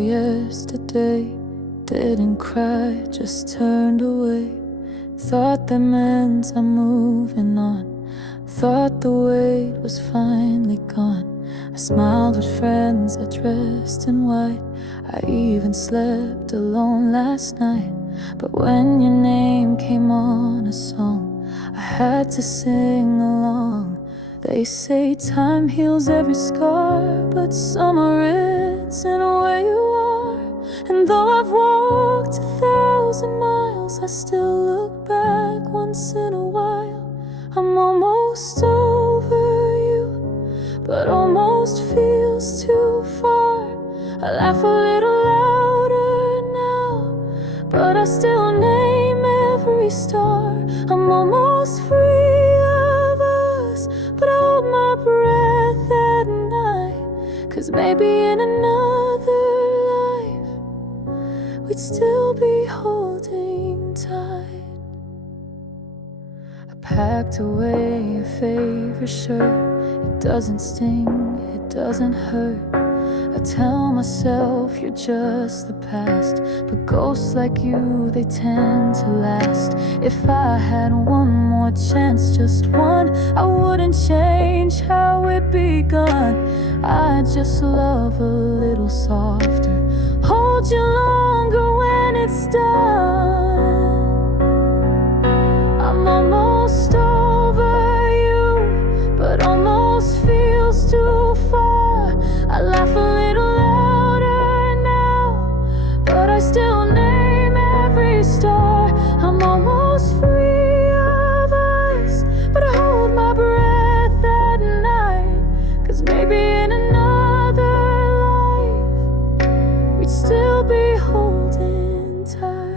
yesterday. Didn't cry, just turned away. Thought that meant I'm moving on. Thought the weight was finally gone. I smiled with friends, I dressed in white. I even slept alone last night. But when your name came on a song, I had to sing along. They say time heals every scar, but some are written where you are. And though I've walked 1,000 miles, I still look back once in a while. I'm almost over you, but almost feels too far. I laugh a little louder now, but I still name every star. I'm almost free of us, but I hold my breath at night. 'Cause maybe in another life we'd still be holding tight. I packed away your favorite shirt. It doesn't sting, it doesn't hurt. I tell myself you're just the past, but ghosts like you, they tend to last. If I had one more chance, just one, I wouldn't change how it begun. I'd just love a little softer, hold you longer when it's done. I'm almost over you, but almost feels too far. I laugh a little louder now, but I still name every star. I'm almost free of us, but I hold my breath at night. 'Cause maybe in another life we'd still be holding tight.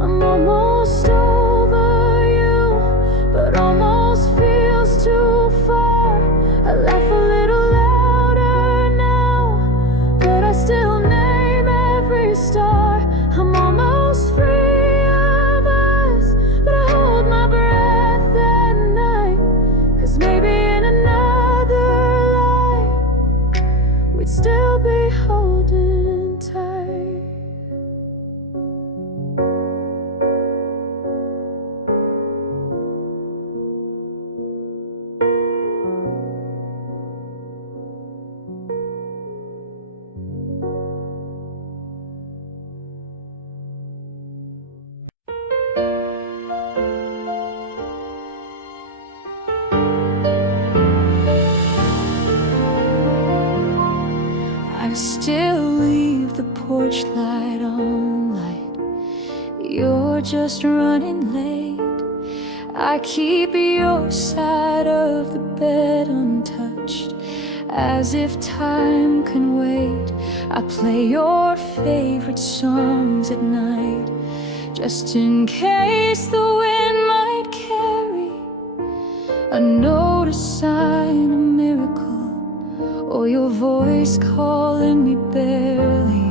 I'm almost over you, but almost feels too far. I laugh a little louder now, but I still name every star. I'm almost free of us, but I hold my breath at night. 'Cause maybe in another life we'd still be holding tight. I still leave the porch light on light. You're just running late. I keep your side of the bed untouched, as if time can wait. I play your favorite songs at night, just in case the wind might carry a note, a sign, a miracle, or your voice calling me barely.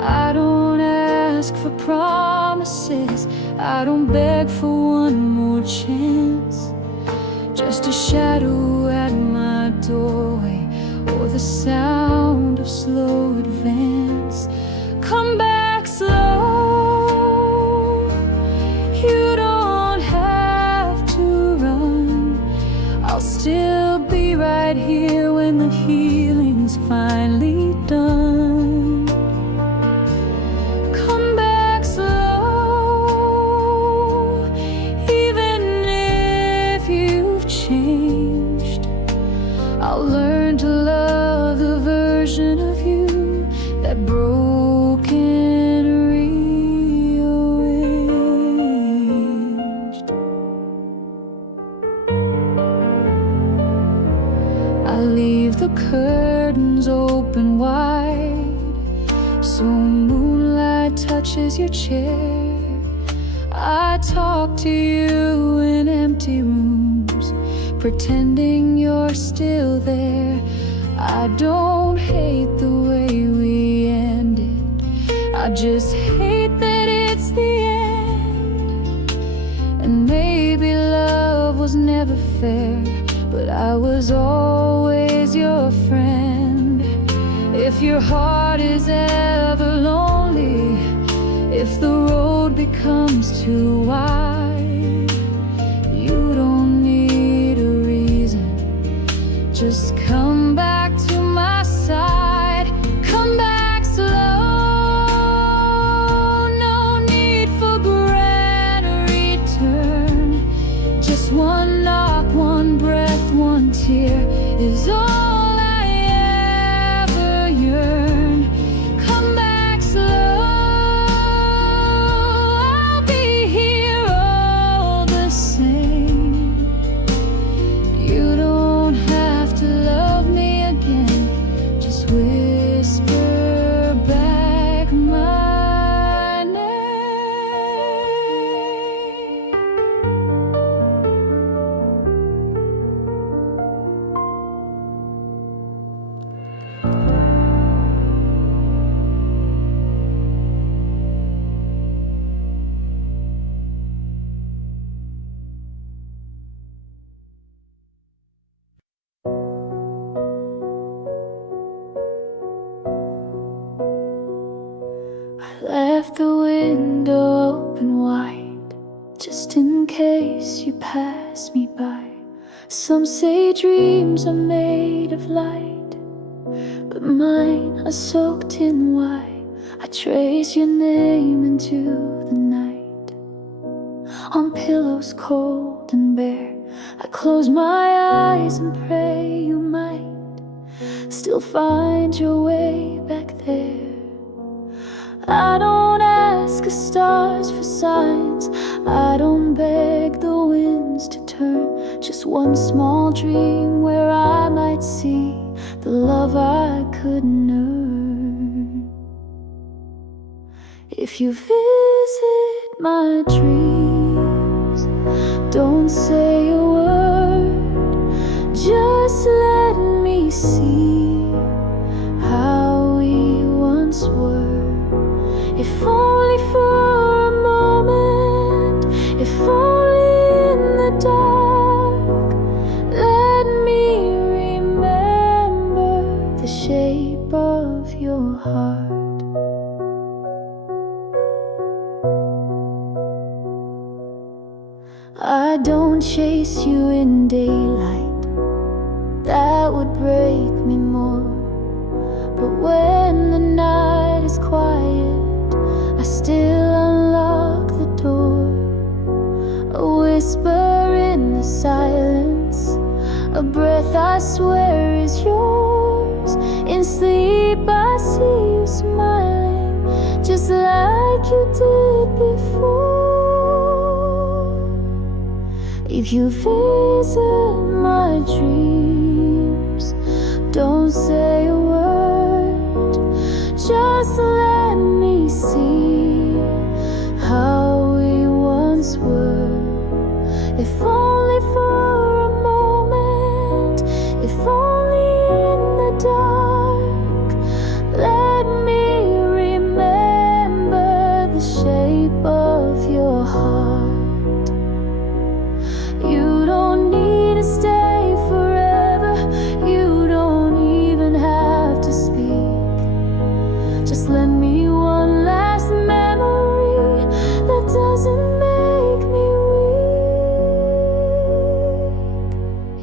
I don't ask for promises, I don't beg for one more chance. Just a shadow at my doorway, or the sound of slow advance. Come back slow, you don't have to run. I'll still be right here when the healing's finally done. Come back slow, even if you've changed. I'll learn to love the version of you that much as your chair. I talk to you in empty rooms, pretending you're still there. I don't hate the way we ended, I just hate that it's the end. And maybe love was never fair, but I was always your friend. If your heart is ever lonely, if the road becomes too wide, you don't need a reason, just come back to my side. Come back slow, no need for grand return. Just one knock, one breath, one tear is all I ever yearn. Come back slow, I'll be here all the same. You don't have to love me again, just whisper back my name. I left the window open wide, just in case you pass me by. Some say dreams are made of light, but mine are soaked in wine. I trace your name into the night, on pillows cold and bare. I close my eyes and pray you might still find your way back there. I don't ask the stars for signs, I don't beg the winds to turn. Just one small dream where I might see the love I couldn't earn. If you visit my dreams, don't say a word, just let me see how we once were. If only for a moment, if only in the dark, let me remember the shape of your heart. I don't chase you in daylight, that would break me more. But when the night is quiet, I still unlock the door. A whisper in the silence, a breath I swear is yours. In sleep I see you smiling, just like you did before. If you visit my dreams, don't say a word, just let me see how we once were. If only for a moment, if only in the dark, let me remember the shape of your heart. You don't need to stay forever, you don't even have to speak. Just lend me one last memory that doesn't make me weak.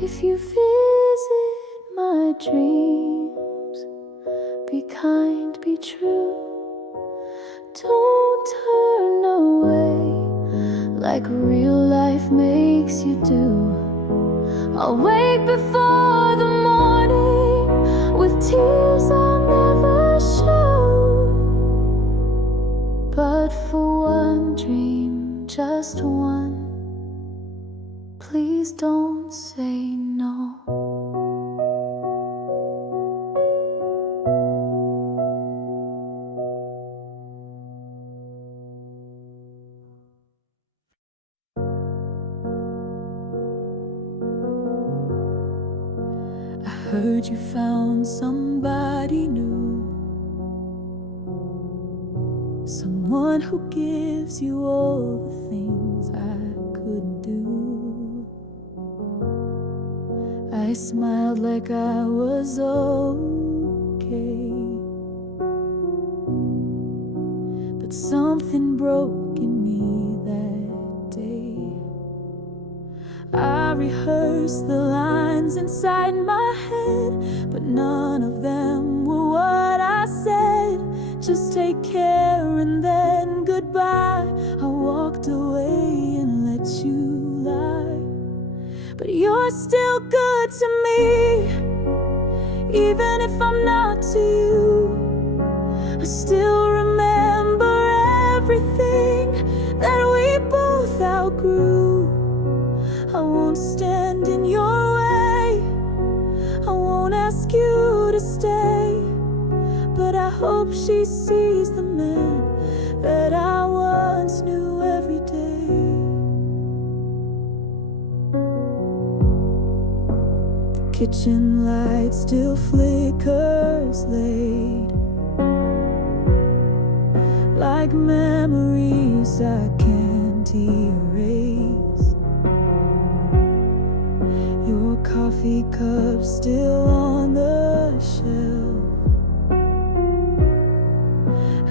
If you visit my dreams, be kind, be true. Don't turn away like real life makes you do. I'll wake before the morning with tears I'll never show. But for one dream, just one, please don't say no. heard you found somebody new, someone who gives you all the things I couldn't do. I smiled like I was okay, but something broke in me that day. I rehearsed the lines inside my head, but none of them were what I said. Just take care and then goodbye. I walked away and let you lie, but you're still good to me, even if I'm not to you. I still remember everything that we both outgrew. I won't stand in your way, I won't ask you to stay, but I hope she sees the man that I once knew every day. The kitchen light still flickers late, like memories I can't erase. Your coffee cup still on the shelf.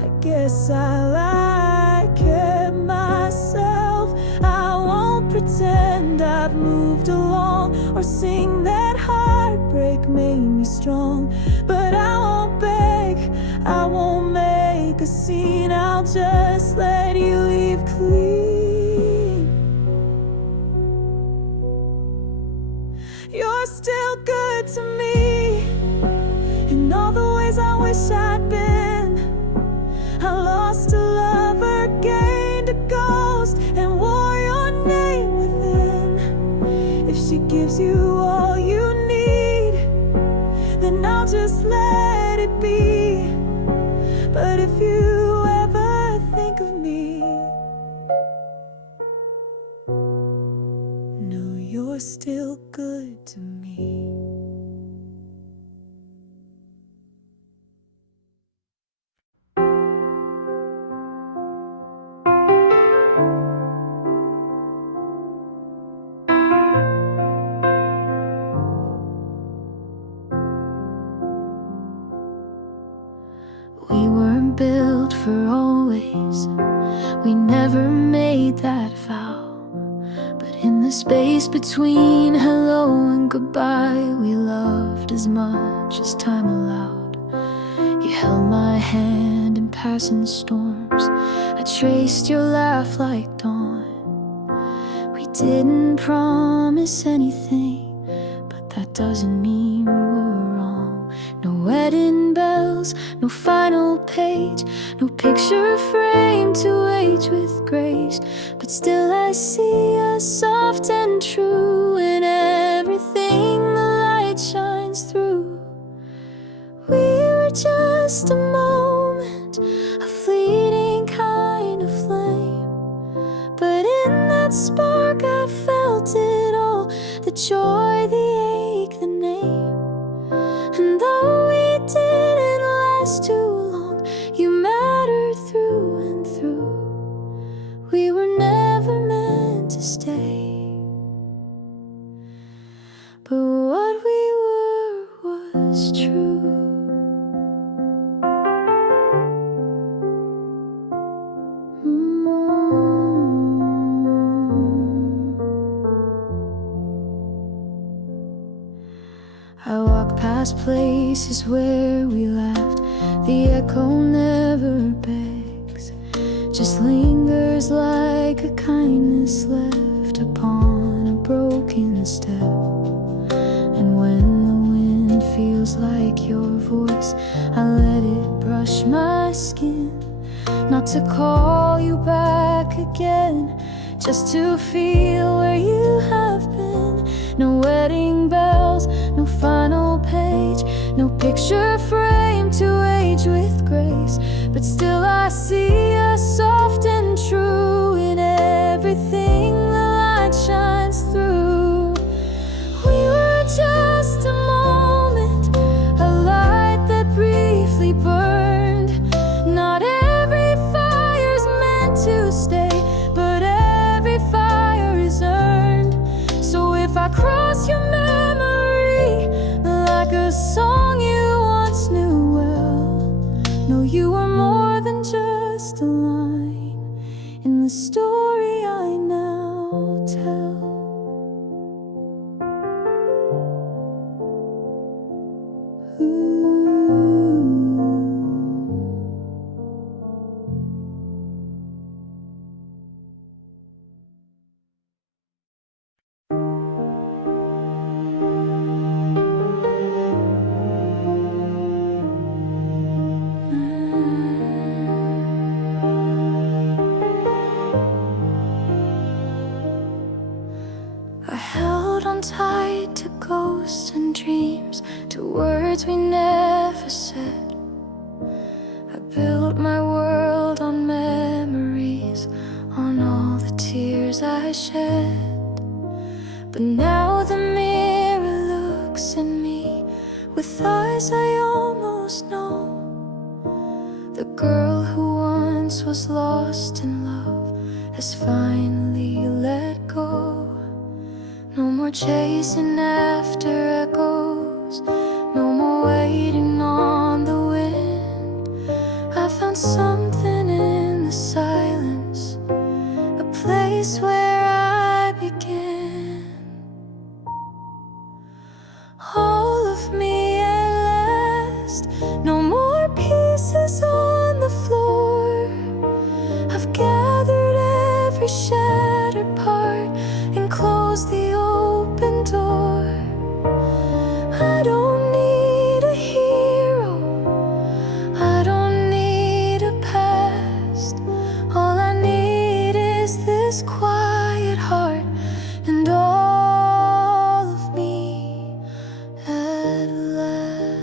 I guess I like it myself. I won't pretend I've moved along or sing that heartbreak made me strong, but I won't beg, I won't make a scene. I'll just let you leave clean. You're still good to me in all the ways I wish I'd been. I lost a lover, gained a ghost, and wore your name within. If she gives you all you need, then I'll just let it be. But if you ever think of me, know you're still good to me. We weren't built for always, we never made that vow. But in the space between hello and goodbye, we loved as much as time allowed. You held my hand in passing storms, I traced your laugh like dawn. We didn't promise anything, but that doesn't mean we're wrong. No wedding bells, no final page, no picture frame to age with grace, but still I see us soft and true in everything the light shines through. We were just a moment, a fleeting kind of flame, but in that spark I felt it all, the joy, the ache, the name. And though we didn't last too long, you mattered through and through. We were never meant to stay, but what we were was true. I walk past places where we laughed, the echo never begs, just lingers like a kindness left upon a broken step. And when the wind feels like your voice, I let it brush my skin, not to call you back again, just to feel where you have been. No wedding bells, no final page, no picture frame to age with grace, but still I see us soft and true in everything the light shines through. We were just a moment, story I now tell. I held on tight to ghosts and dreams, to words we never said. I built my world on memories, on all the tears I shed. But now the mirror looks at me with eyes I almost know. The girl who once was lost in love has finally let go. No more chasing after echoes, no more waiting on the wind. I found something in the silence, a place where I begin. All of me at last, no more pieces on the floor. I've gathered every shattered part and closed the open door. I don't need a hero, I don't need a past. All I need is this quiet heart and all of me at last.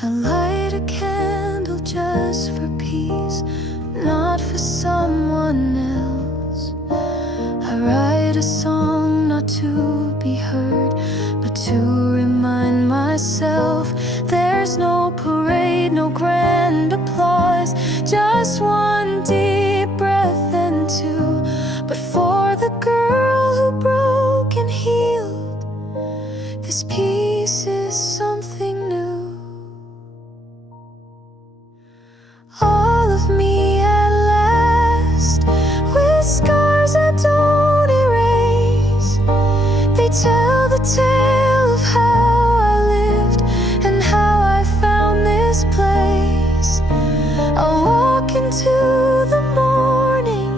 I light a candle just for peace, not for someone else. I write a song not to be heard, but to remind myself there's no parade, no grand applause, just one deep breath and two. But for the girl who broke and healed, this peace is something new. All of me at last, with scars I don't erase. They tell the tale of how I lived and how I found this place. I'll walk into the morning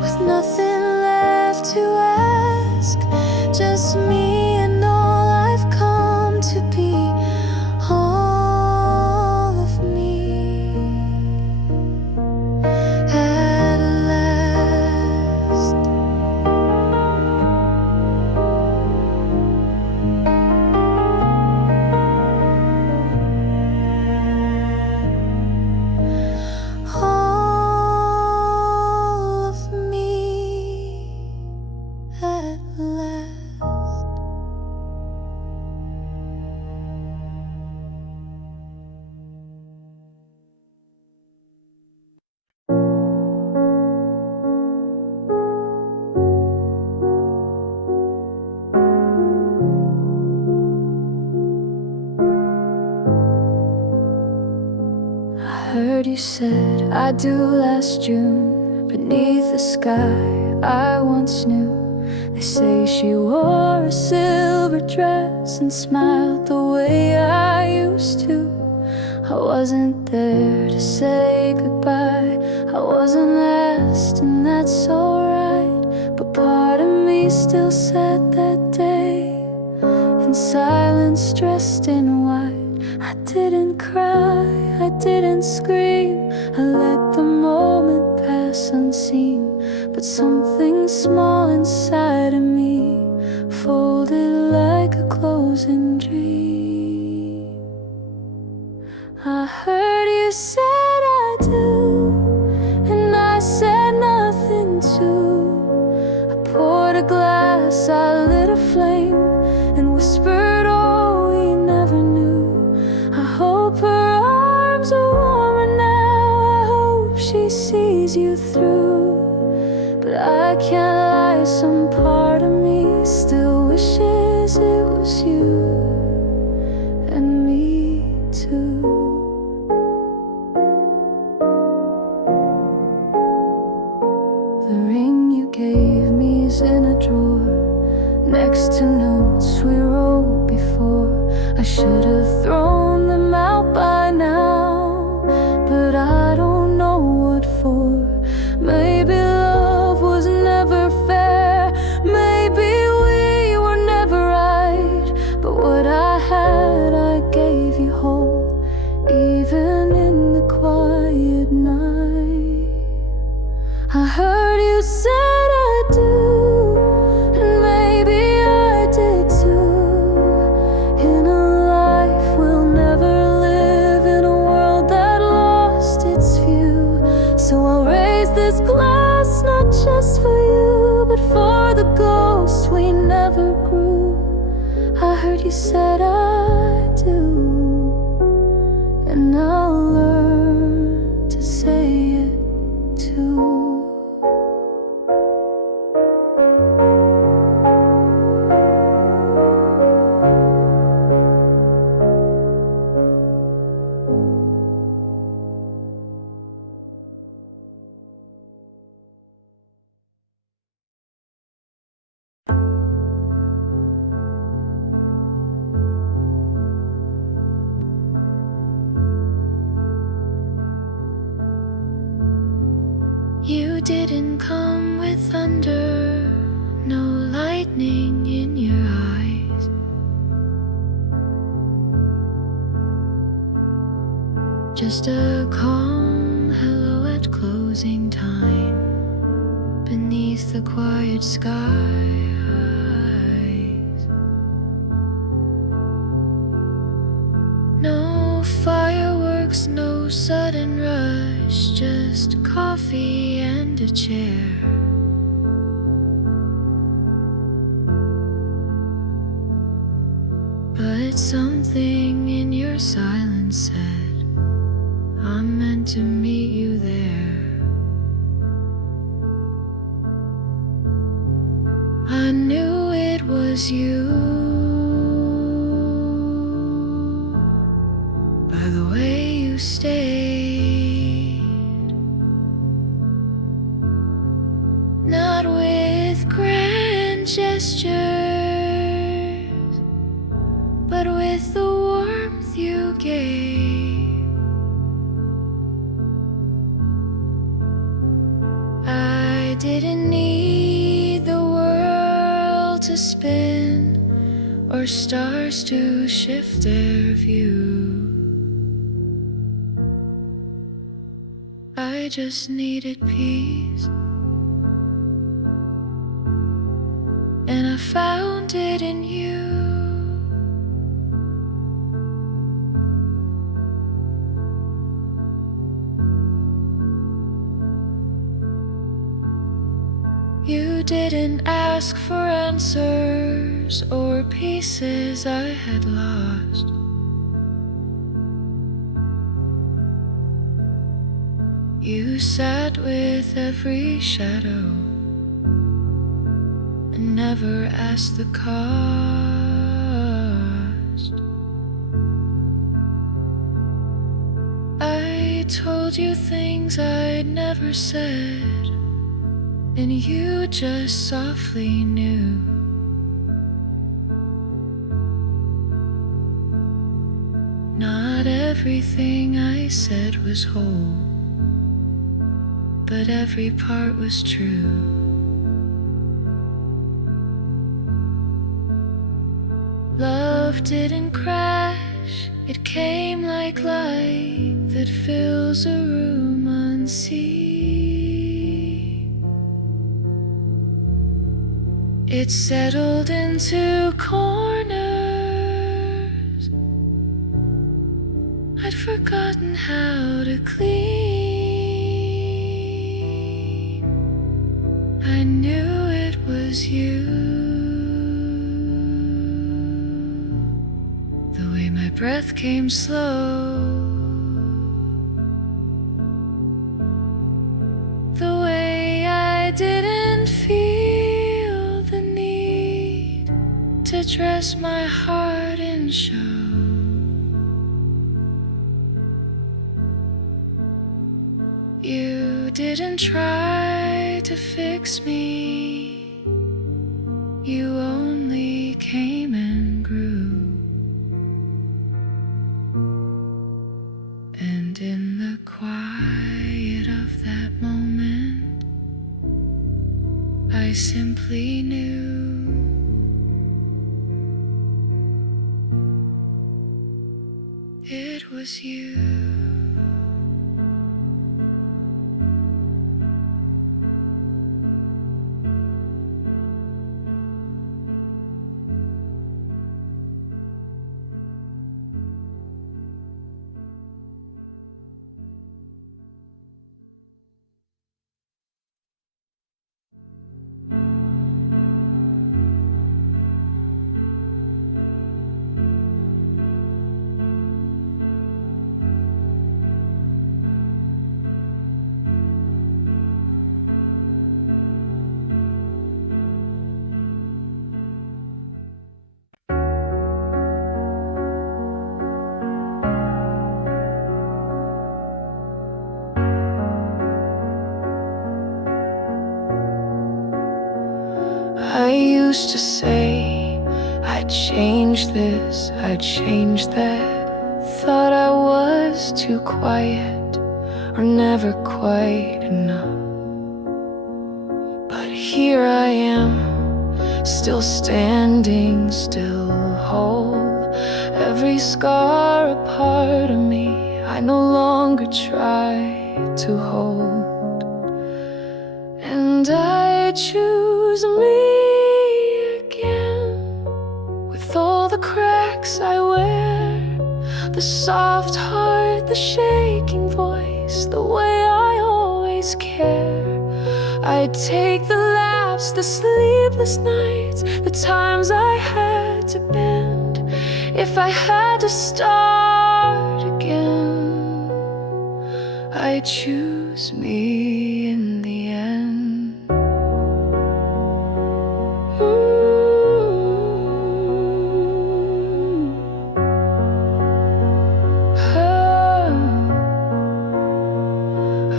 with nothing left to ask, just me and all I've come to be. All of me at last. All of me at last. I heard you said I do last June, beneath the sky I once knew. They say she wore a silver dress and smiled the way I used to. I wasn't there to say goodbye, I wasn't asked, and that's alright. But part of me still said that day, in silence dressed in white. I didn't cry, I didn't scream, I let the moment pass unseen. But something small inside of me folded like a closing dream. I heard you said I do, and I said nothing too. I poured a glass, I lit a flame, and whispered, oh, we never knew. I hope her arms are warmer now, I hope she sees you through. But I can't lie, some part of me still wishes it was you and me too. drawer next to notes we wrote before. I should have thrown them out by now, but I don't know what for. Maybe love was never fair, maybe we were never right, but what I had I gave you whole, even in the quiet night. I heard you said I do, and maybe I did too. In a life we'll never live, in a world that lost its view. So I'll raise this glass not just for you, but for the ghosts we never grew. I heard you said I do, and I'll learn to say it too. You didn't come with thunder, no lightning in your eyes. Just a calm hello at closing time, beneath the quiet skies. No fireworks, no sudden rush, just coffee and a chair. But something in your silence said, I'm meant to meet you there. I knew it was you by the way you stayed, not with grand gestures, but with the warmth you gave. I didn't need the world to spin or stars to shift their view. I just needed peace, and I found it in you. You didn't ask for answers or pieces I had lost. You sat with every shadow and never asked the cost. I told you things I'd never said, and you just softly knew. Not everything I said was whole, but every part was true. Love didn't crash, it came like light that fills a room unseen. It settled into corners I'd forgotten how to clean. I knew it was you, the way my breath came slow, the way I didn't feel the need to dress my heart in show. You. You didn't try to fix me You only came and grew, and in the quiet of that moment I simply knew it was you. I used to say I'd change this, I'd change that. Thought I was too quiet or never quite enough. But here I am, still standing, still whole. Every scar a part of me I no longer try to hold. And I choose me again, with all the cracks I wear, the soft heart, the shaking voice, the way I always care. I'd take the laughs, the sleepless nights, the times I had to bend. If I had to start again, I'd choose me in the end.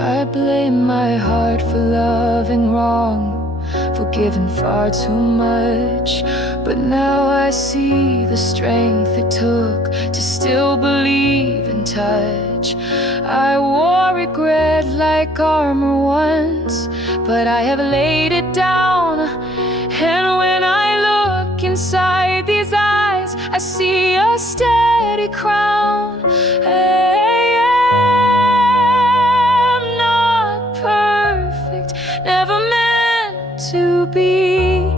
I blame my heart for loving wrong, for giving far too much. But now I see the strength it took to still believe in touch. I wore regret like armor once, but I have laid it down. And when I look inside these eyes, I see a steady crown. Never meant to be,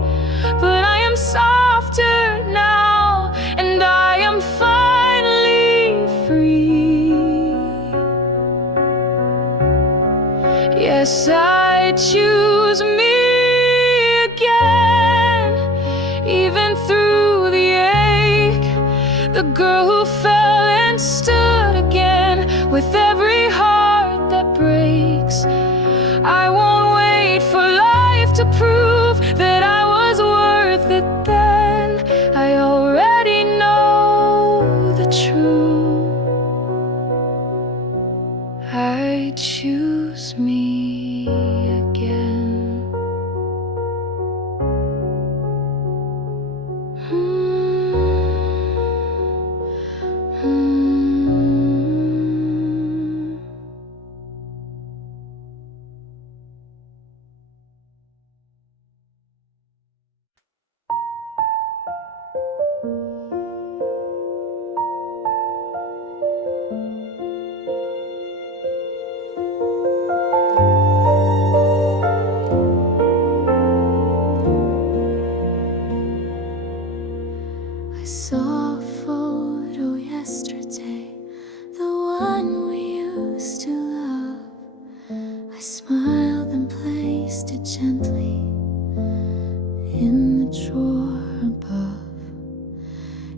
but I am softer now, and I am finally free. Yes, I choose me again, even through the ache. The girl who fell and stood again, with every heart that breaks. I won't wait for life to prove that I was worth it then. I already know the truth. I choose me again. I saw a photo yesterday, the one we used to love. I smiled and placed it gently in the drawer above.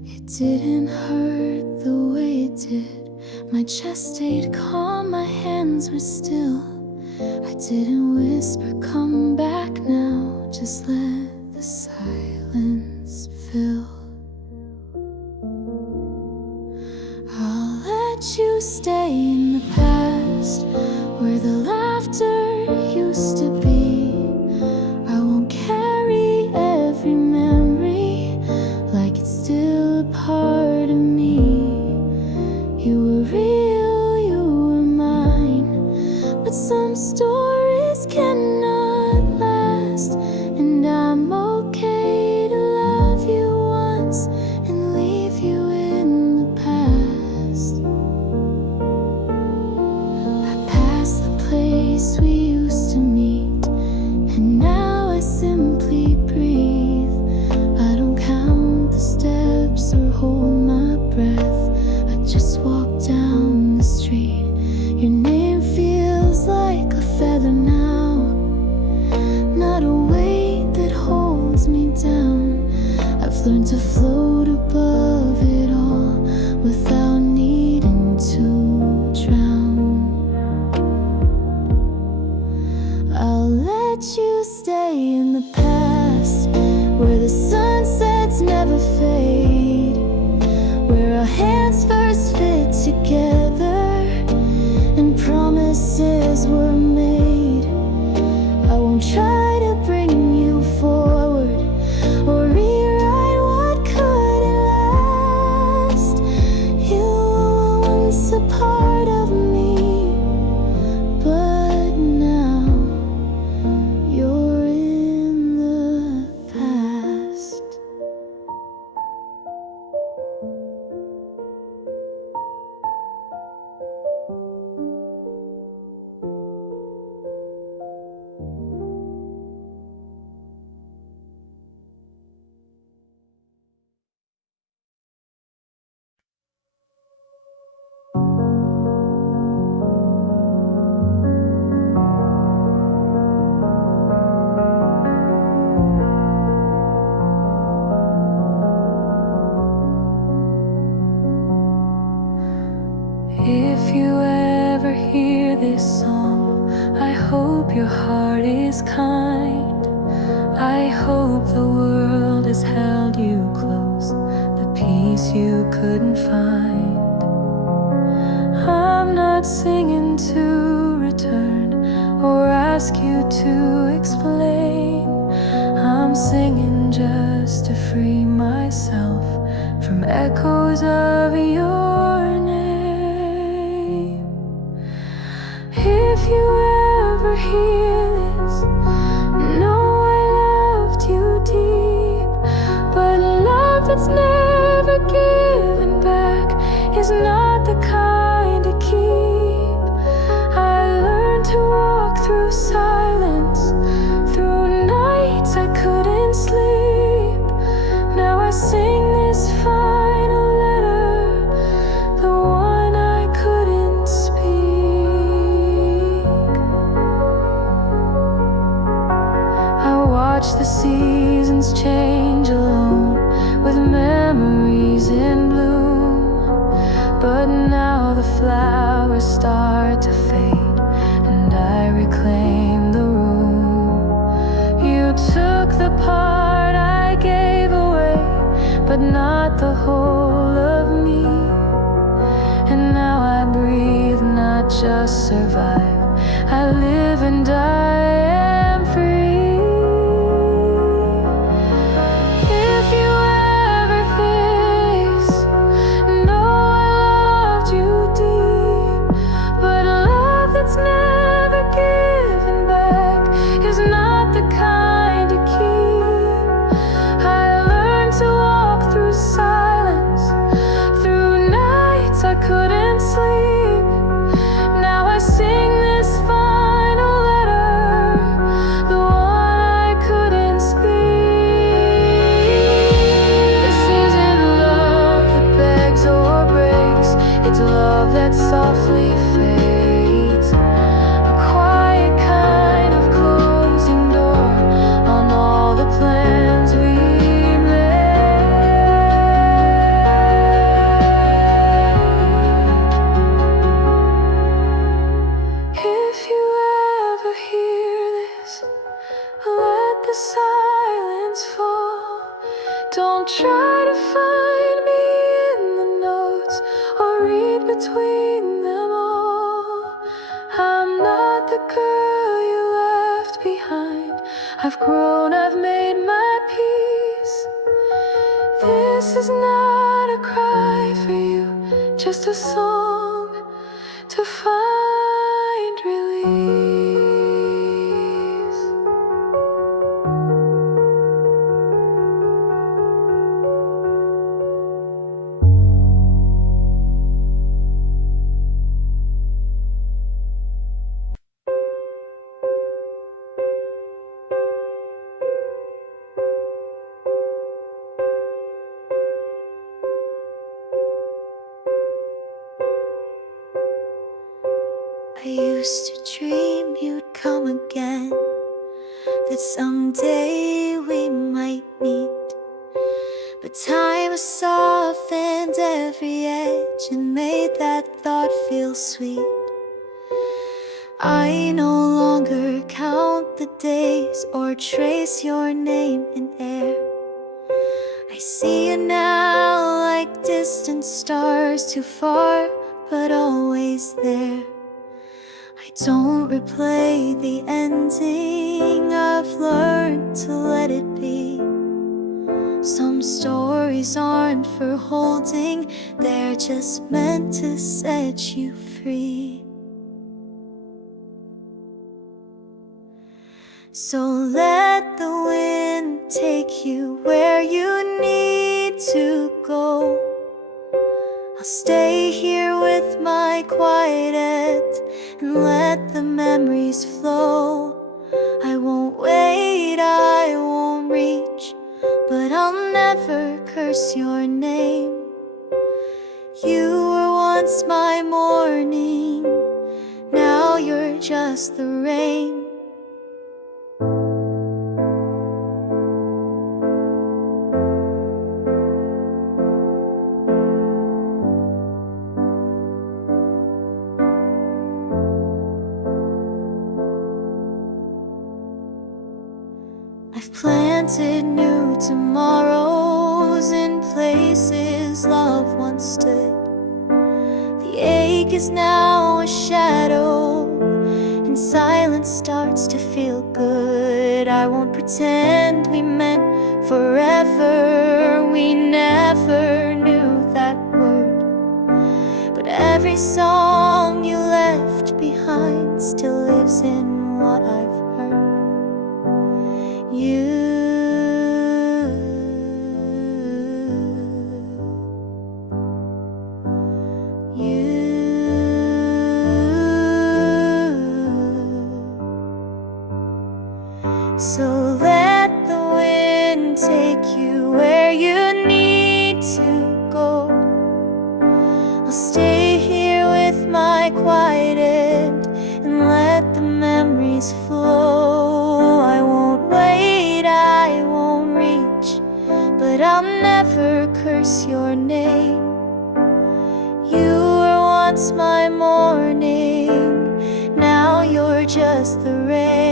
It didn't hurt the way it did. My chest stayed calm, my hands were still. I didn't whisper, come back now, just let the silence fill. I'll let you stay in the past, where the laughter used to be. I won't carry every memory If you ever hear this song, I hope your heart is kind. I hope the world has held you close, the peace you couldn't find. I'm not singing to return or ask you to explain. I'm singing just to free myself from echoes of your name. If you ever hear this, know I loved you deep, but love that's never given back is not the kind to keep. I learned to walk through silence, through nights I couldn't sleep. Now I sing this final letter, the one I couldn't speak. I watch the seasons change alone, with memories in bloom. But now the flowers start to fade, and I reclaim the room. You took the part I gave away, but not the whole of me. And now I breathe, not just survive. I live and I am free. If you ever face, know I loved you deep, but love that's never given back is not the kind to keep. I learned to walk through silence, through nights I couldn't sleep. Now I sing this final letter, the one I couldn't speak. This isn't love that begs or breaks, it's love that softly fades. A quiet kind of closing door on all the plans we made. If you ever hear this, let the silence fall. Don't try to find me in the notes or read between them all. I'm not the girl you left behind. I've grown, I've made my peace. This is not a cry for you, just a song to find release. I used to dream you'd come again, that someday we might meet. But time has softened every edge and made that thought feel sweet. I no longer count the days or trace your name in air. I see you now like distant stars, too far but always there. I don't replay the ending, I've learned to let it be. Some stories aren't for holding, they're just meant to set you free. So let the wind take you where you need to go. I'll stay here with my quiet and let the memories flow. I won't wait, I won't reach, but I'll never curse your name. You were once my morning, now you're just the rain. planted new tomorrows in places love once stood. The ache is now a shadow, and silence starts to feel good. I won't pretend we meant forever. We never knew that word. But every song you left behind still lives in what I've heard. So let the wind take you where you need to go. I'll stay here with my quiet end and let the memories flow. I won't wait, I won't reach, but I'll never curse your name. You were once my morning, now you're just the rain.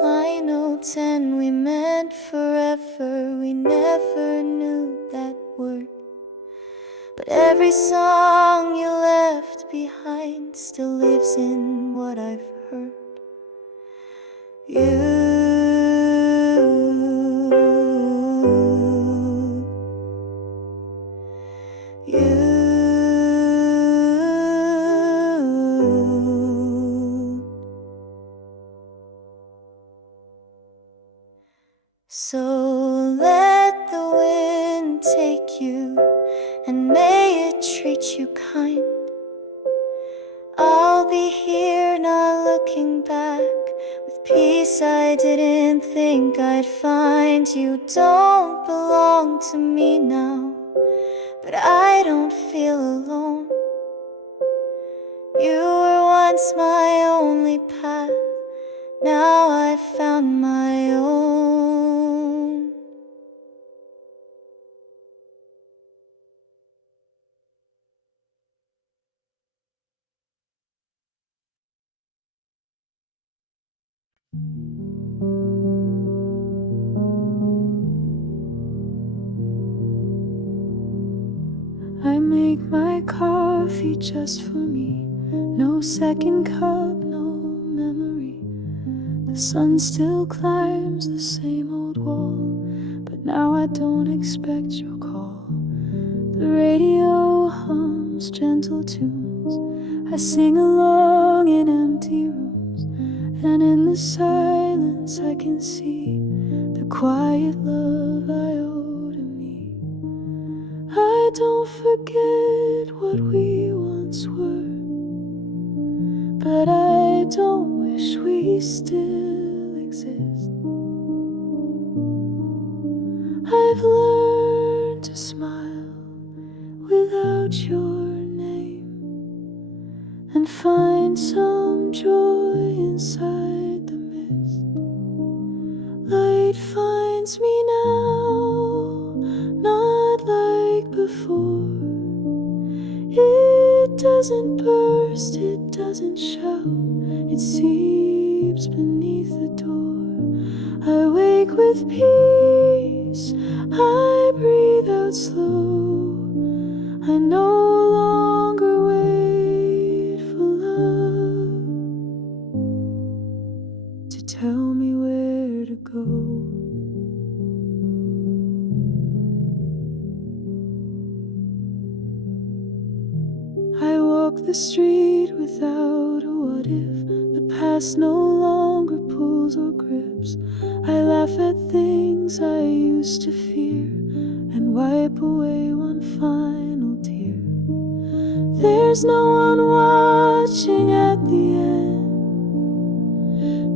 High notes and we meant forever. We never knew that word. But every song you left behind still lives in what I've heard. So let the wind take you, and may it treat you kind. I'll be here not looking back, with peace I didn't think I'd find. You don't belong to me now, but I don't feel alone. You were once my only path, now I've found my own. I make my coffee just for me. No second cup, no memory. The sun still climbs the same old wall, but now I don't expect your call. The radio hums gentle tunes. I sing along in empty rooms, and in the silence I can see the quiet love I owe to me. I don't forget what we once were, but I don't wish we still exist. I've learned to smile without your name and find some joy inside the mist. Light finds me now, not like before. It doesn't burst, it doesn't shout, it seeps beneath the door. I wake with peace, I breathe out slow. I no longer wait for love to tell me where to go. I walk the street without a what if. The past no longer pulls or grips. I laugh at things I used to fear and wipe away one final tear. There's no one watching at the end,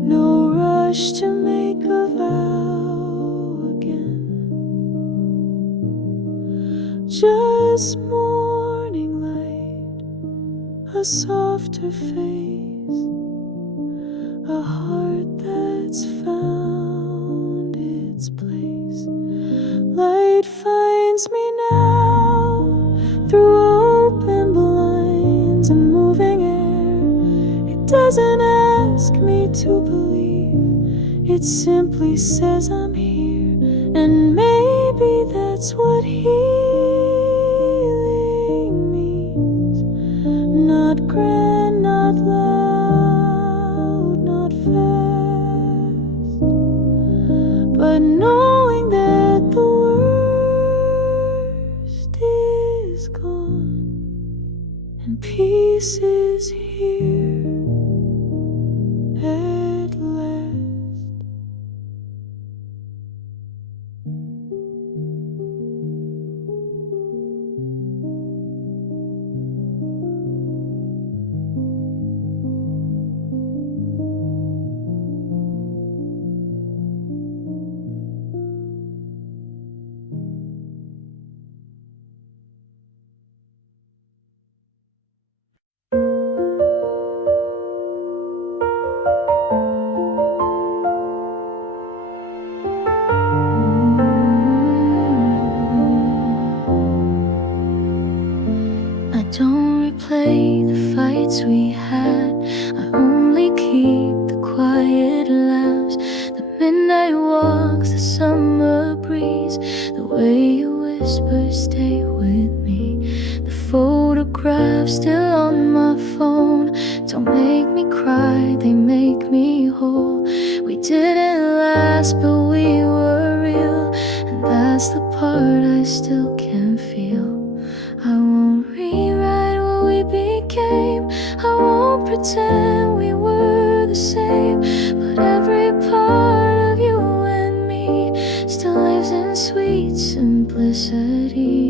no rush to make a vow again. Just morning light, a softer face, a heart that's found its place. Light finds me now through open blinds and moving air. It doesn't ask me to believe, it simply says I'm here. And maybe that's what healing means. Not grand, not loud, not fast, but knowing that the worst is gone and peace is here at last. I don't replay the fights we had, I only keep the quiet laughs, the midnight walks, the summer breeze, the way you whisper stay with me. The photographs still on my phone don't make me cry, they make me whole. We didn't last but we were real, and that's the part I still can feel. I won't rewrite what we became, I won't pretend we were the same, but every part of you and me still lives in sweet simplicity.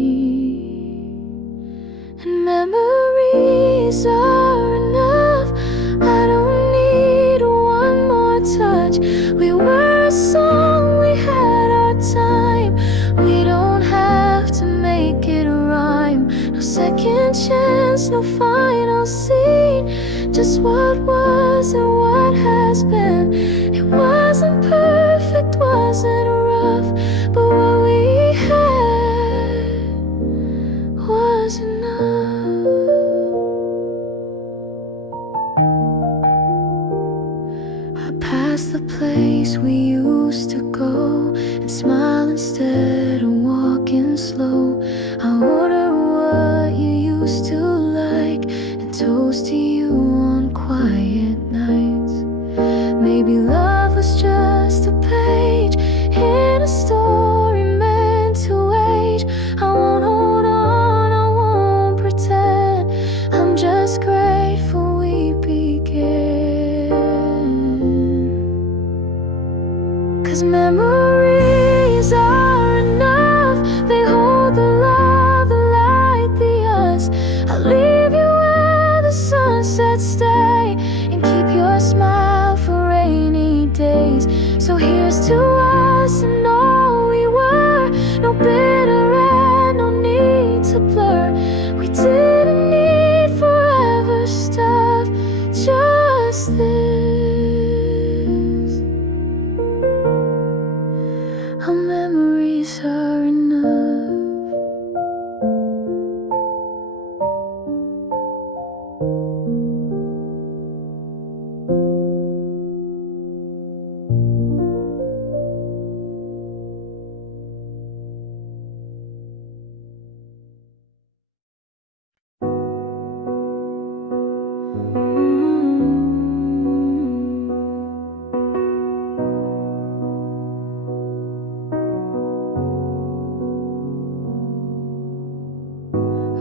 And memories are enough, I don't need one more touch. We were a song, we had our time, we don't have to make it rhyme. No second chance, no final scene, just what was and what has been. It wasn't perfect, wasn't rough, but what we had was enough. I passed the place we used to go and smile instead of walking slow. I order what you used to like and toast to you on quiet nights. Maybe love was just a page in a story meant to age. I won't hold on, I won't pretend, I'm just grateful we began. 'Cause memories are enough, they hold the love, the light, the us. I'll leave you where the sunset stay and keep your smile for rainy days. So here's to us and all we were, no bitter and no need to blur. We didn't need forever stuff, just this. Our memories are enough.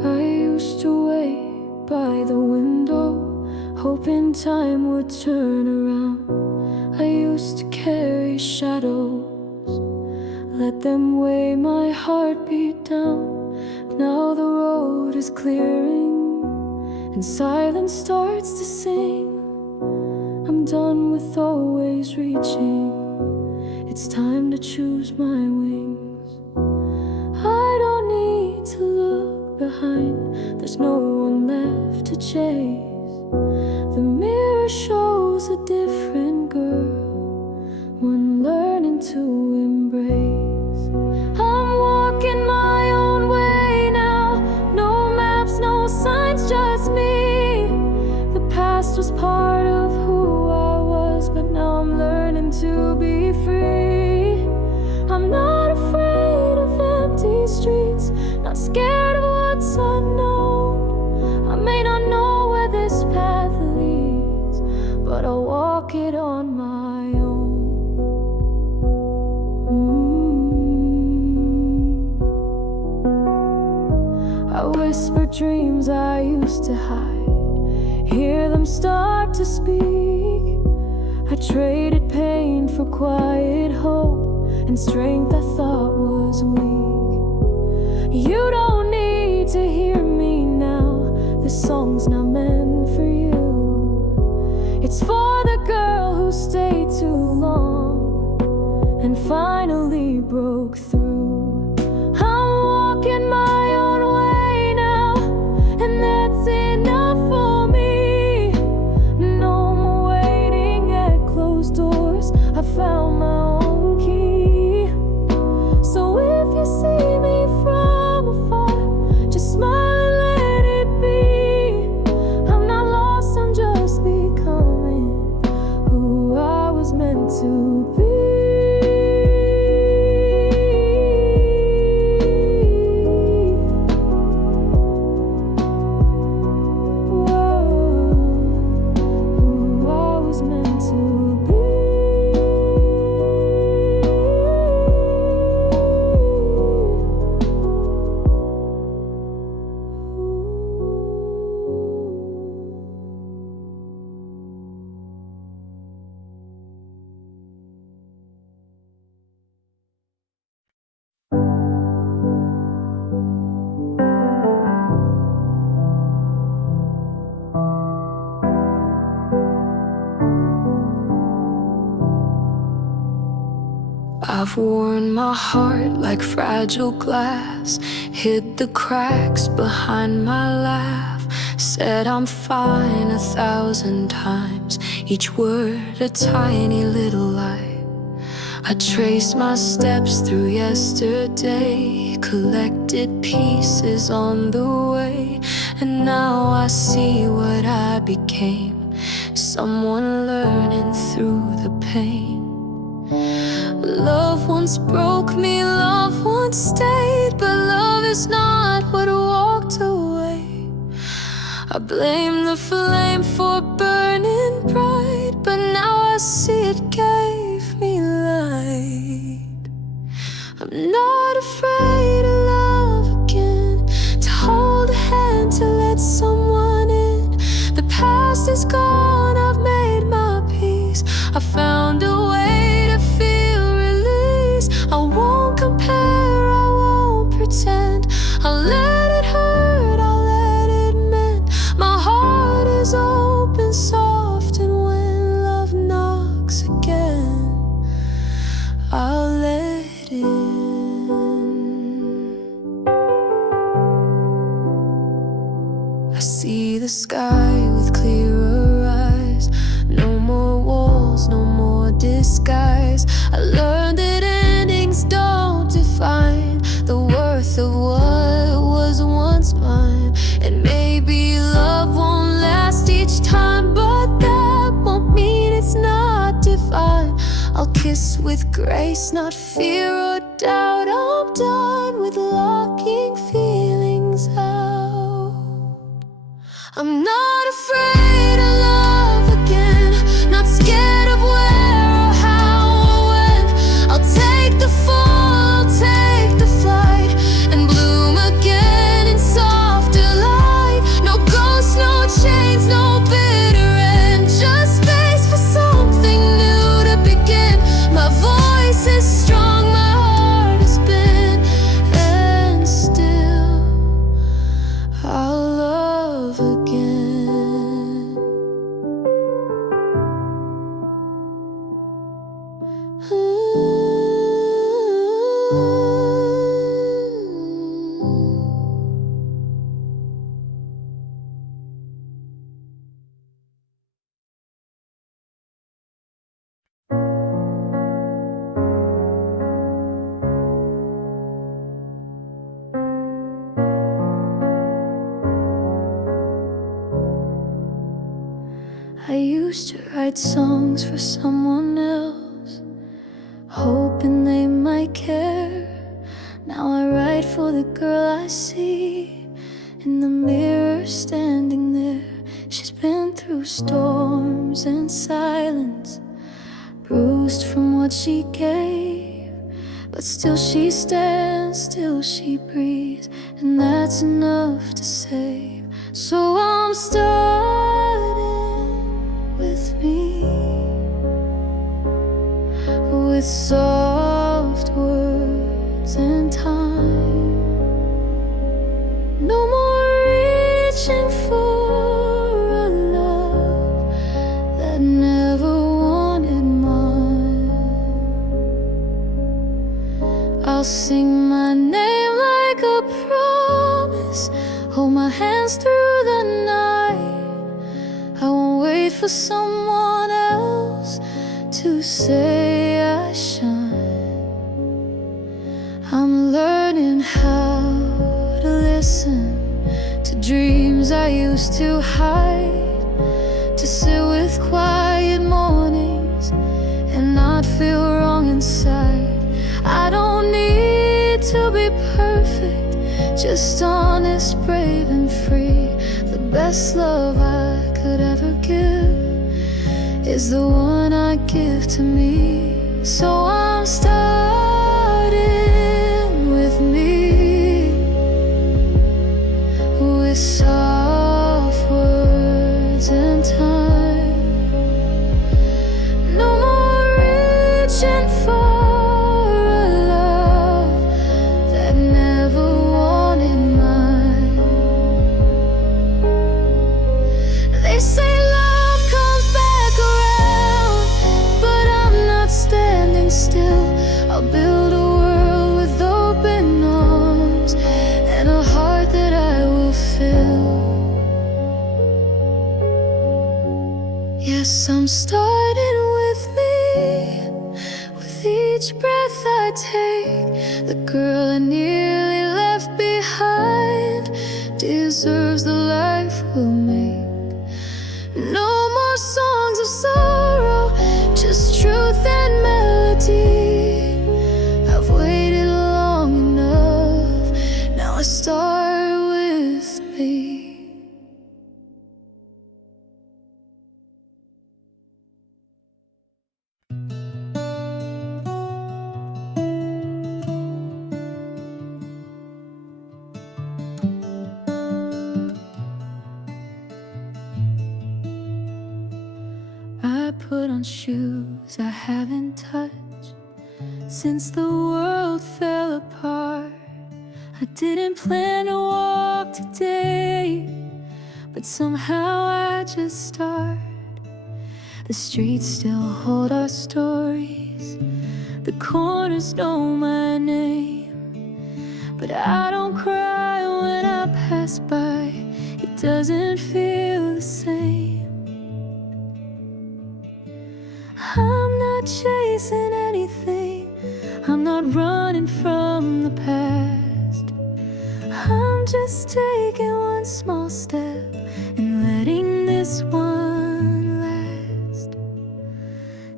I used to wait by the window, hoping time would turn around. I used to carry shadows, let them weigh my heartbeat down. Now the road is clearing and silence starts to sing. I'm done with always reaching, it's time to choose my wings. I don't need to look behind, there's no one left to chase. The mirror shows a different what's unknown. I may not know where this path leads, but I'll walk it on my own. I whisper dreams I used to hide, hear them start to speak. I traded pain for quiet hope and strength I thought was weak. You don't need to hear me now, this song's not meant for you. It's for the girl who stayed too long and finally broke through. I'm walking my own way now, and that's enough for me. No more waiting at closed doors, I found my own key. So if you see me from afar, just smile and let it be. I'm not lost, I'm just becoming who I was meant to be. I've worn my heart like fragile glass, hid the cracks behind my laugh, said I'm fine 1,000 times, each word a tiny little lie. I traced my steps through yesterday, collected pieces on the way, and now I see what I became, someone learning through the pain. Love once broke me, love once stayed, but love is not what walked away. I blame the flame for burning bright, but now I see it gave me light. I'm not afraid to love again, to hold a hand, to let someone in. The past is gone, I've made my peace, I found a way to feel release. I won't compare, I won't pretend, I'll let it hurt, I'll let it mend. My heart is open, soft, and when love knocks again, I'll let in. I see the sky with clearer eyes, no more walls, no more disguise. I learned that endings don't define the worth of what was once mine. And maybe love won't last each time, but that won't mean it's not divine. I'll kiss with grace, not fear or doubt. I'm done with locking feelings out. I'm not afraid to love again, not scared of where or how or when. I'll take the fall, I'll take the flight, and bloom again in softer light. No ghosts, no chains, no bitter end, just space for something new to begin. My voice is strong, my heart has been, and still I'll love again. I used to write songs for someone else, hoping they might care. Now I write for the girl I see, in the mirror standing there. She's been through storms and silence, bruised from what she gave, but still she stands, still she breathes, and that's enough to save. So I'm starting with me, with soft words and time. No more reaching for a love that never wanted mine. I'll sing my name like a promise, hold my hands through the night. I won't wait for someone else to say I shine. I'm learning how to listen to dreams I used to hide, to sit with quiet mornings and not feel wrong inside. I don't need to be perfect, just honest, brave and free. The best love I could ever give is the one I give to me. So I'm starting with me, with soft words and time. No more reaching for a love that never wanted mine. They say love comes back around, but I'm not standing still. I'll build a world with open arms and a heart that I will fill. Yes, I'm starting with me, with each breath I take. The girl I nearly left behind deserves the life we'll make. No more songs of sorrow, just truth and melody. I've waited long enough, now I start with me. I put on shoes I haven't touched since the world fell apart. I didn't plan to walk today, but somehow I just start. The streets still hold our stories, the corners know my name, but I don't cry when I pass by. It doesn't feel the same. I'm not chasing anything, I'm not running from the past. I'm just taking one small step and letting this one last.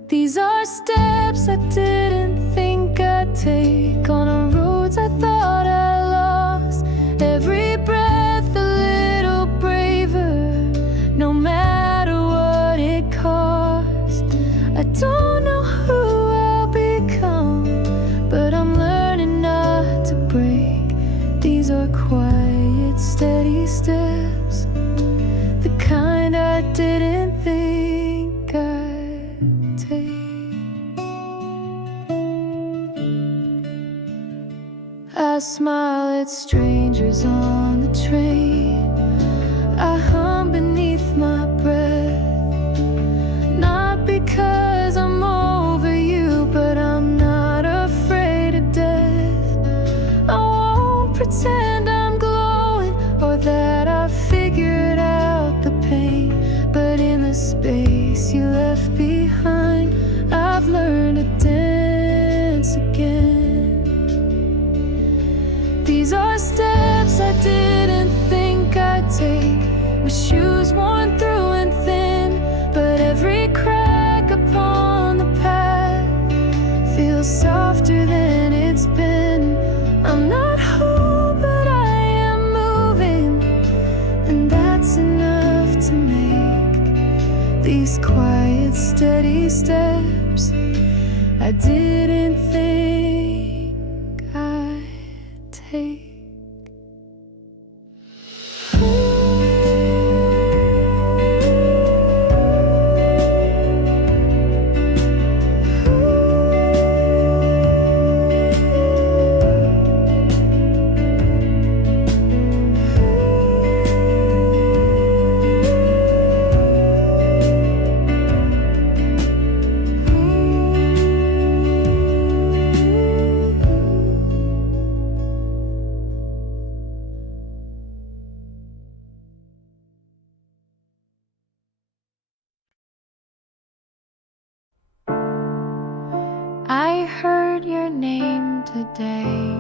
These are steps I didn't think I'd take, on the roads I thought I lost. Every breath a little braver, no matter what it cost. I don't know who I'll become, but I'm learning not to break. These are quiet, steady steps, the kind I didn't think I'd take. I smile at strangers on the train, I hum beneath my breath. Not because I'm over you, but I'm not afraid of death. I won't pretend I'm glowing or that I figured out the pain, but in the space you left behind, I've learned to dance again. These are steps I didn't think quiet, steady steps I didn't think I'd take. I heard your name today.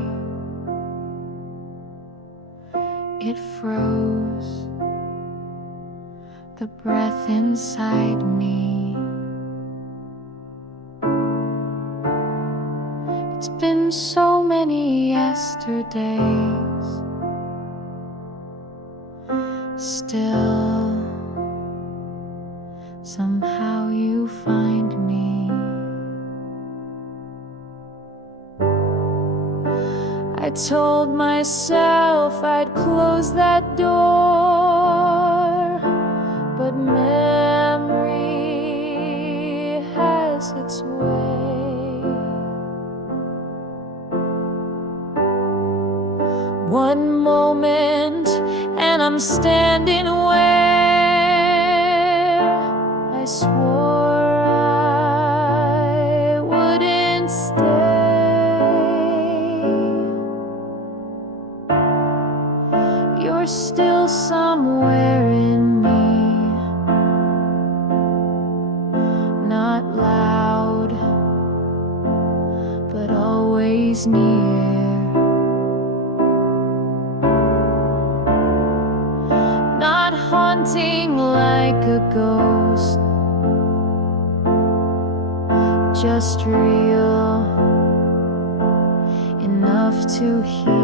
It froze the breath inside me. It's been so many yesterdays. Still, somehow you find me. I told myself I'd close that door, but memory has its way. One moment and I'm standing where I swore I wouldn't stay. You're still somewhere in me, not loud, but always near. Not haunting like a ghost, just real enough to hear.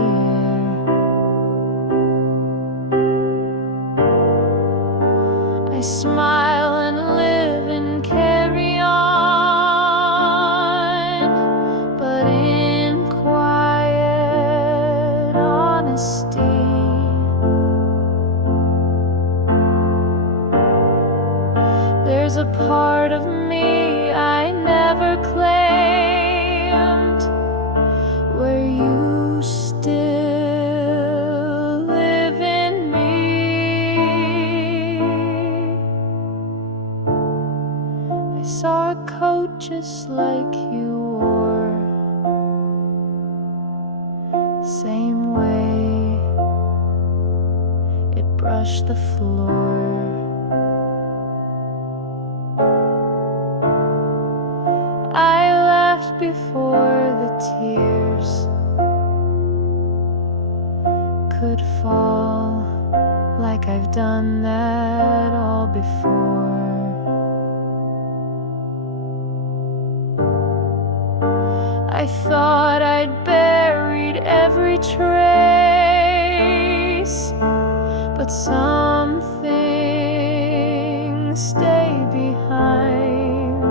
I smile and live and carry on, but in quiet honesty. There's a part of me I never claimed, where you still live in me. I saw a coat just like you wore, same way it brushed the floor. I laughed before the tears could fall, like I've done that all before. I thought I'd buried every trace, but some things stay behind,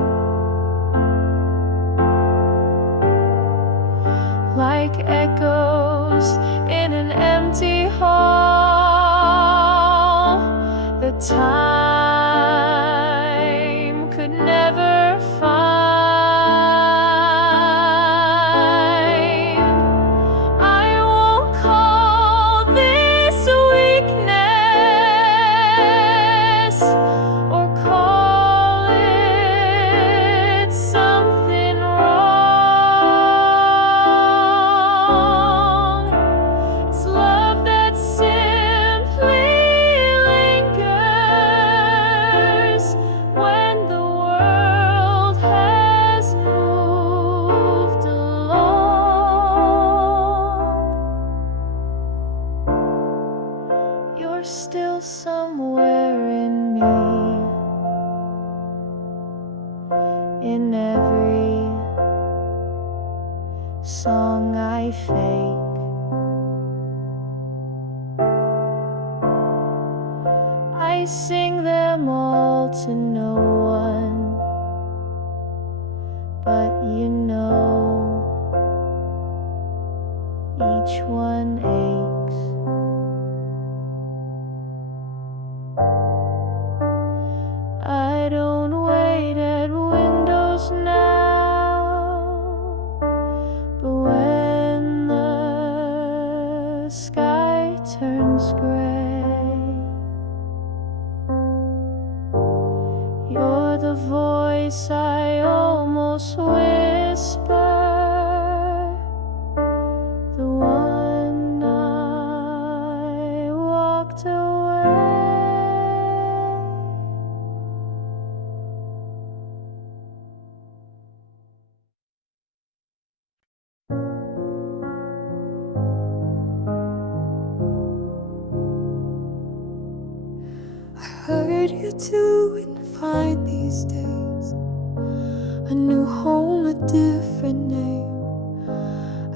like echoes in an empty hall that time could never find. I won't call this weakness or call it something wrong. It's love that simply lingers when the world has moved along. You're still somewhere in me, in every song I fake. I sing them all to no one, but you know each one aches. I don't wait at windows now, but when the sky turns gray, you're the voice I almost whisper, the one I walked away. I heard you doing fine these days, a new home, a different name.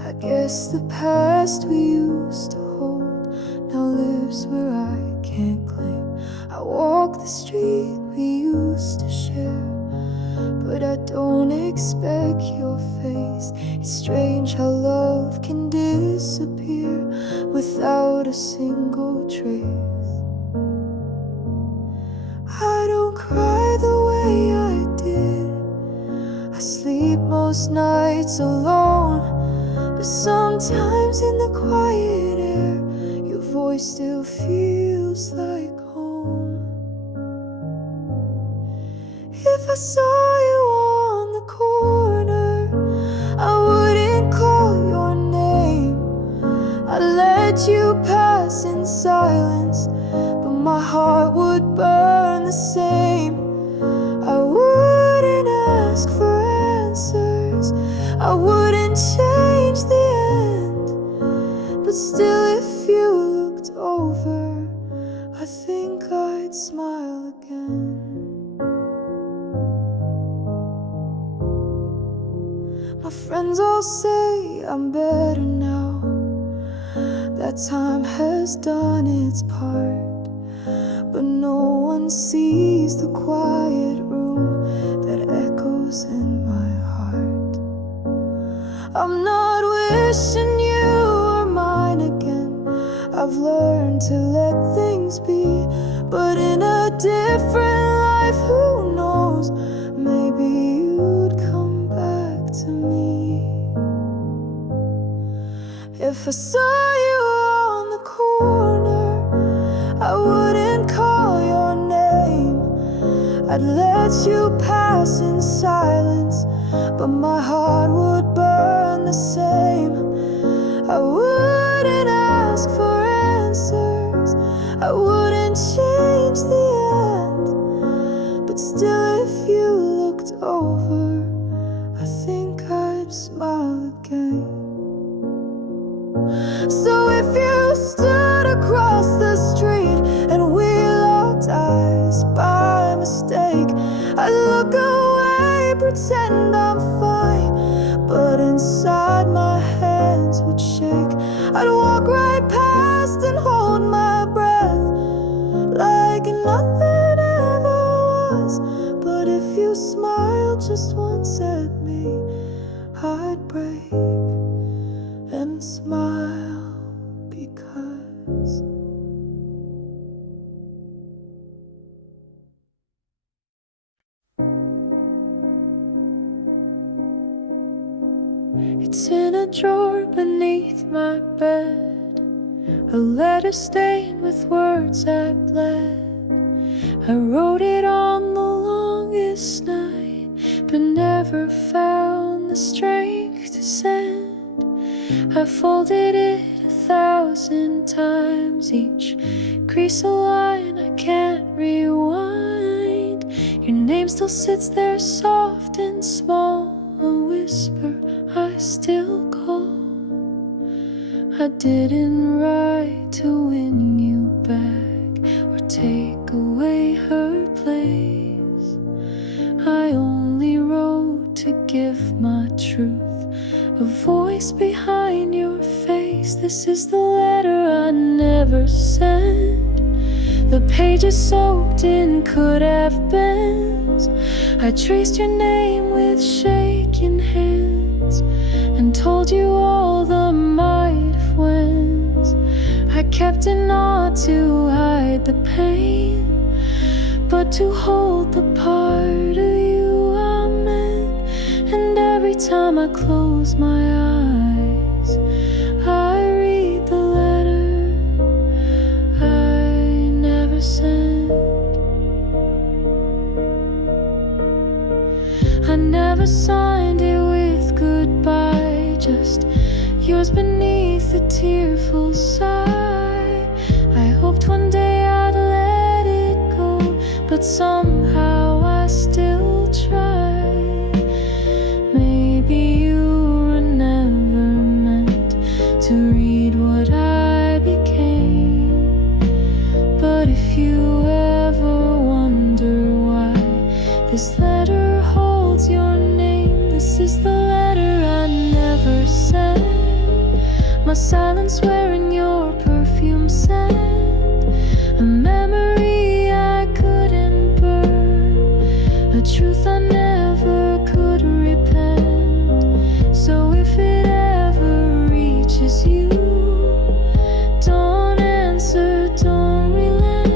I guess the past we used to hold now lives where I can't claim. I walk the street we used to share, but I don't expect your face. It's strange how love can disappear without a single trace. I don't cry the way I did. I sleep most nights alone, but sometimes in the quiet air, your voice still feels like home. If I saw you on the corner, I wouldn't call your name. I'd let you pass in silence, but my heart would burn the same. I wouldn't ask for answers, I wouldn't change the end, but still if you looked over, I think I'd smile again. My friends all say I'm better now, that time has done its part, but no one sees the quiet room that echoes in my heart. I'm not wishing you were mine again. I've learned to let things be, but in a different life, who knows, maybe you'd come back to me. If I saw you on the corner, I wouldn't call your name. I'd let you pass in silence, but my heart would burn the same. I wouldn't ask for answers, I wouldn't change the end, but still if you looked over, I think I'd smile again. So if you stood across the street and we locked eyes by mistake, I'd look away, pretend I'm fine, but inside my hands would shake. I'd walk right past and hold my breath like nothing ever was. But if you smiled just once at me, I'd break and smile because it's in a drawer beneath my bed, a letter stained with words I bled. I wrote it on the longest night, but never found the strength to send. I folded it 1,000 times, each crease a line I can't rewind. Your name still sits there soft and small, a whisper I still call. I didn't write to win you back or take away her place. I only wrote to give my truth a voice behind your face. This is the letter I never sent, The pages soaked in could have beens. I traced your name with shaking hands and told you all the might of winds. I kept it not to hide the pain, but to hold the part of you I'm in. And every time I close my eyes, I read the letter I never sent. I never signed it with goodbye, just yours beneath a tearful sigh. I hoped one day I'd let it go, but somehow I still try. Maybe you were never meant to read what I became. But if you ever wonder why this letter holds your name, this is the letter I never sent. My silence wearing your perfume scent, a memory I couldn't burn, a truth I never could repent. So if it ever reaches you, don't answer, don't relent.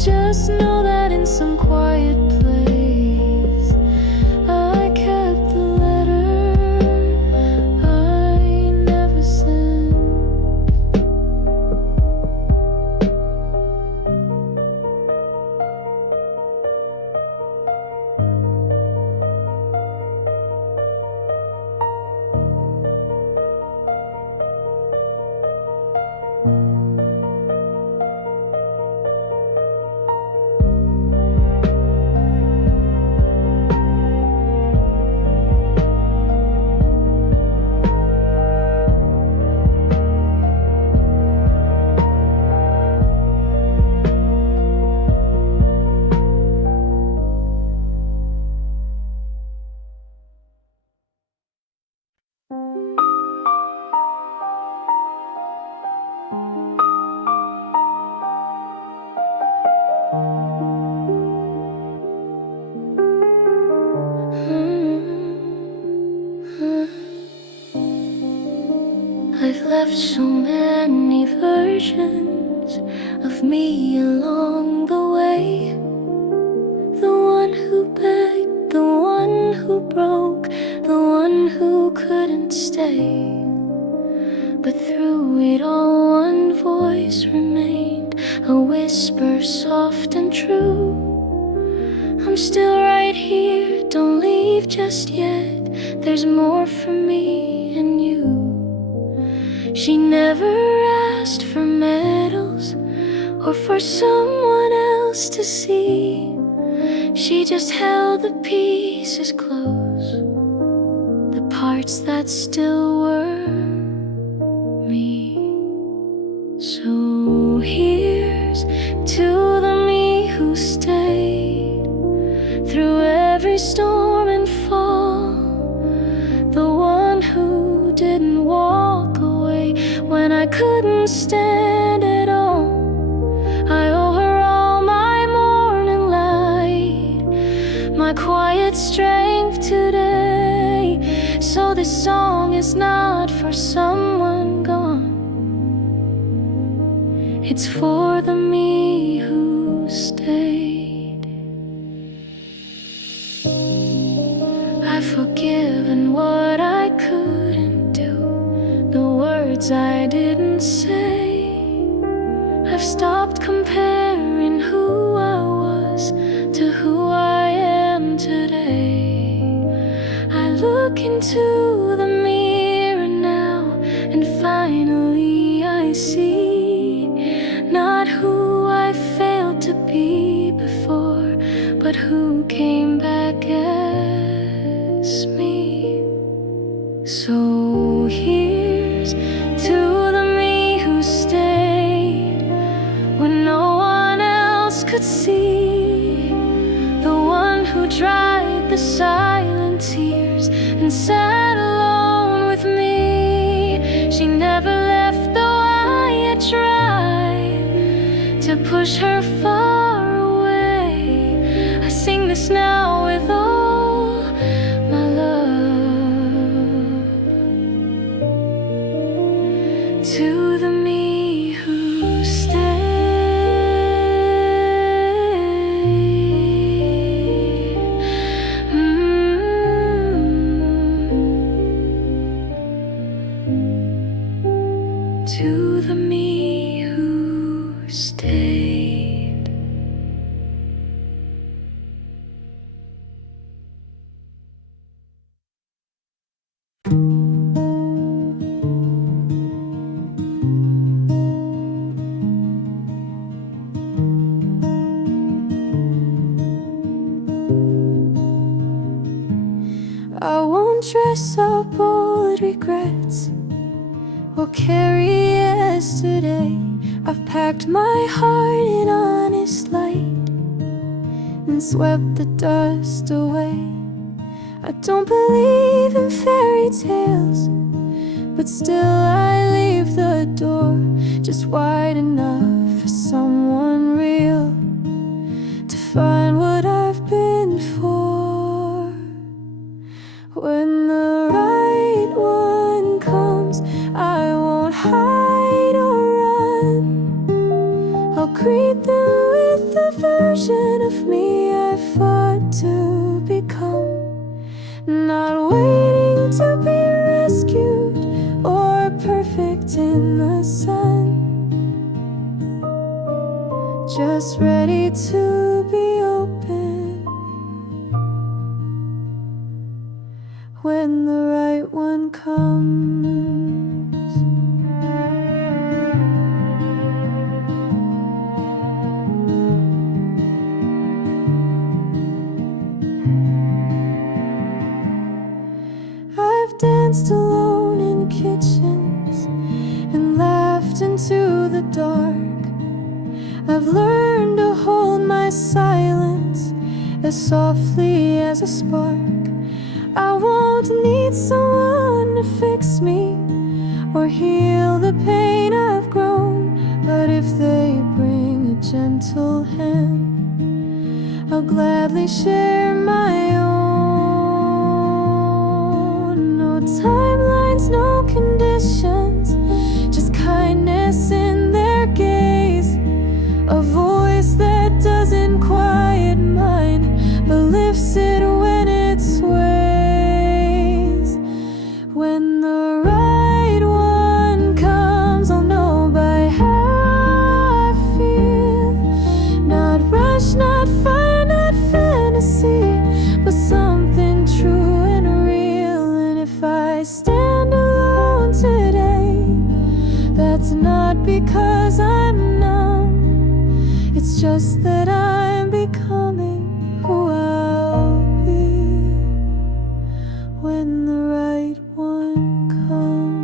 Just know that in some quiet place I kept the letter I never sent. I've left so many versions of me along the way. The one who begged, the one who broke, the one who couldn't stay. But through it all one voice remained, a whisper soft and true. I'm still right here, don't leave just yet. There's more for me and you. She never asked for medals or for someone else to see. She just held the pieces close, the parts that still were me. So here's to the me who stayed through every storm and fall, the one who didn't walk away when I couldn't stand at all. I owe her all my morning light, my quiet strength today. So this song is not for someone gone, it's for the me who stayed. I've forgiven what I couldn't do, the words I didn't say. I've stopped comparing who I was to who I am today. I look into the mirror now and finally I see not who I failed to be before, but who came back as me. So here's to the me who stayed when no one else could see, the one who dried the silent tears and sat alone with me. She never left though I had tried to to push her far away. I sing this now with all my love to the me who stayed. To the me who stayed. I won't dress up old regrets or carry yesterday. I've packed my heart in honest light and swept the dust away. I don't believe in fairy tales, but still I leave the door just wide enough for someone real to find what I've been for. When the right one comes, I won't hide or run. I'll greet them with the version of me I fought to become. Not waiting to be rescued or perfect in the sun, just ready to be open when the right one comes. I've danced alone in kitchens and laughed into the dark. I've learned to hold my silence as softly as a spark. I won't need someone to fix me or heal the pain I've grown, but if they bring a gentle hand, I'll gladly share my own. No timelines, no conditions, just kindness in their gaze. A voice that doesn't quiet mine, but lifts it when it sways. When the right one comes, I'll know by how I feel. Not rush, not fire, not fantasy, but something true and real. And if I stand alone today, that's not because I'm numb. It's just that I'm becoming who I'll be when the right one comes.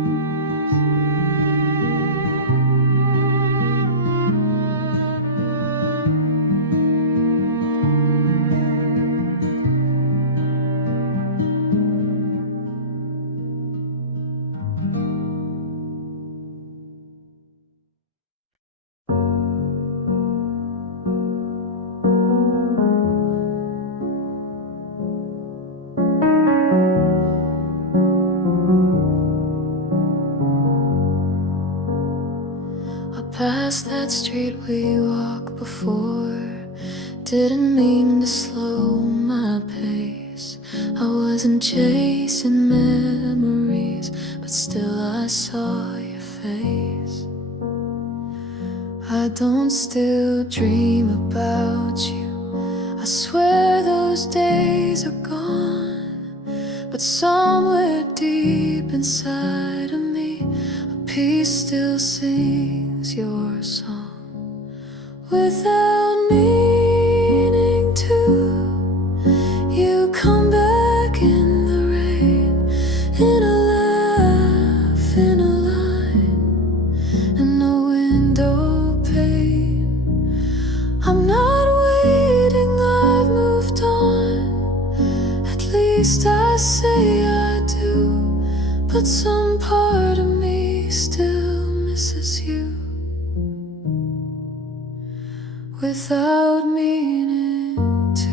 I passed that street we walked before. Didn't mean to slow my pace. I wasn't chasing memories, but still I saw your face. I don't still dream about you. I swear those days are gone, but somewhere deep inside of me, a piece still sings your song without meaning to. You come back in the rain, in a laugh, in a line, in a window pane. I'm not waiting, I've moved on. At least I say I do, but some part of me still misses you. without meaning to.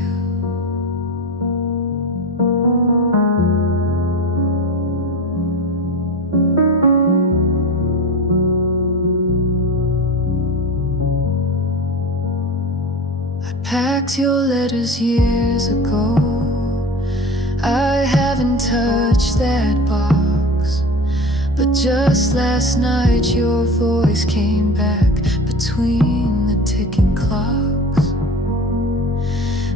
I packed your letters years ago. I haven't touched that box, but just last night your voice came back between the ticking clocks.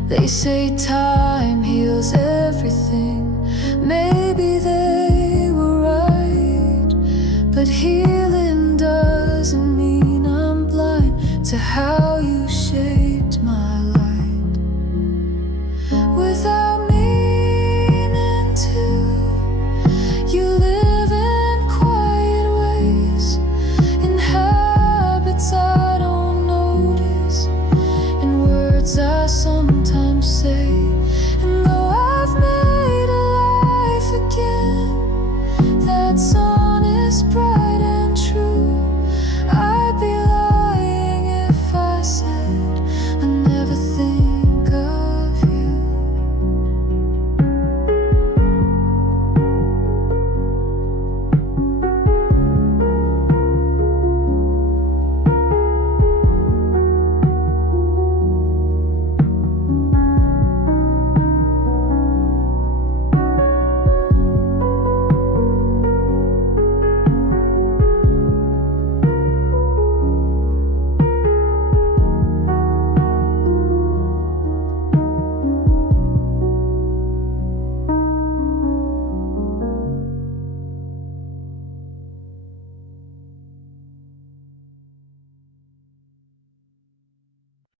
They say time heals everything. Maybe they were right, but healing doesn't mean I'm blind to how you